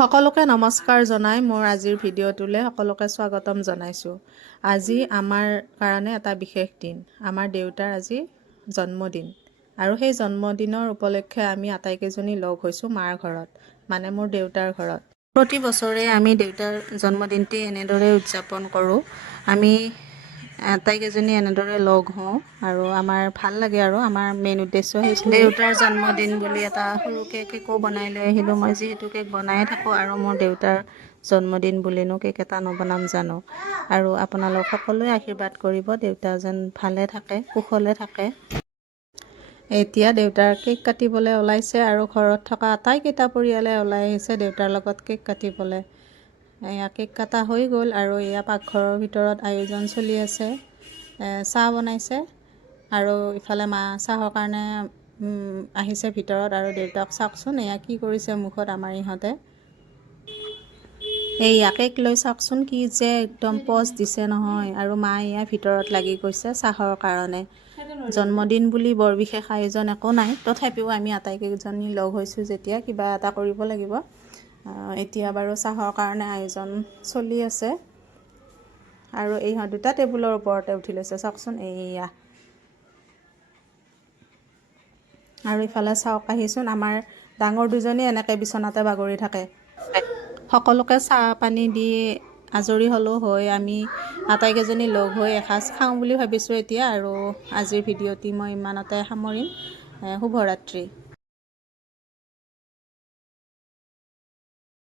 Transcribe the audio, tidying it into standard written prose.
সকলোকে নমস্কাৰ জনাই মোৰ আজিৰ ভিডিঅ'টোলৈ সকলোকে স্বাগতম জনাইছোঁ। আজি আমাৰ কাৰণে এটা বিশেষ দিন। আমাৰ দেউতাৰ আজি জন্মদিন আৰু সেই জন্মদিনৰ উপলক্ষে আমি আটাইকেইজনী লগ হৈছোঁ মাৰ ঘৰত, মানে মোৰ দেউতাৰ ঘৰত। প্ৰতি বছৰে আমি দেউতাৰ জন্মদিনটি এনেদৰে উদযাপন কৰোঁ। আমি আটাইকেইজনী এনেদৰে লগ হওঁ আৰু আমাৰ ভাল লাগে আৰু আমাৰ মেইন উদ্দেশ্য হৈছে দেউতাৰ জন্মদিন বুলি এটা সৰুকৈ কেকো বনাই লৈ আহিলোঁ। মই যিহেতু কেক বনায়ে থাকোঁ আৰু মোৰ দেউতাৰ জন্মদিন বুলিনো কেক এটা নবনাম জানো। আৰু আপোনালোক সকলোৱে আশীৰ্বাদ কৰিব দেউতা যেন ভালে থাকে, কুশলে থাকে। এতিয়া দেউতাৰ কেক কাটিবলৈ ওলাইছে আৰু ঘৰত থকা আটাইকেইটা পৰিয়ালে ওলাই আহিছে দেউতাৰ লগত কেক কাটিবলৈ। এয়া কেক কটা হৈ গ'ল আৰু এয়া পাকঘৰৰ ভিতৰত আয়োজন চলি আছে। চাহ বনাইছে আৰু ইফালে মা চাহৰ কাৰণে আহিছে ভিতৰত। আৰু দেউতাক চাওকচোন এয়া কি কৰিছে মুখত আমাৰ ইহঁতে। এইয়া কেক লৈ চাওকচোন কি যে একদম পজ দিছে নহয়। আৰু মা এয়া ভিতৰত লাগি গৈছে চাহৰ কাৰণে। জন্মদিন বুলি বৰ বিশেষ আয়োজন একো নাই, তথাপিও আমি আটাইকেইজনী লগ হৈছোঁ যেতিয়া কিবা এটা কৰিব লাগিব। এতিয়া বাৰু চাহৰ কাৰণে আয়োজন চলি আছে আৰু এইহঁত দুটা টেবুলৰ ওপৰতে উঠি লৈছে চাওকচোন এইয়া। আৰু ইফালে চাওক আহিচোন আমাৰ ডাঙৰ দুজনী এনেকৈ বিচনাতে বাগৰি থাকে। সকলোকে চাহ পানী দি আজৰি হ'লোঁ হৈ আমি আটাইকেইজনী লগ হৈ এসাঁজ খাওঁ বুলি ভাবিছোঁ এতিয়া। আৰু আজিৰ ভিডিঅ'টি মই ইমানতে সামৰিম। শুভৰাত্ৰি।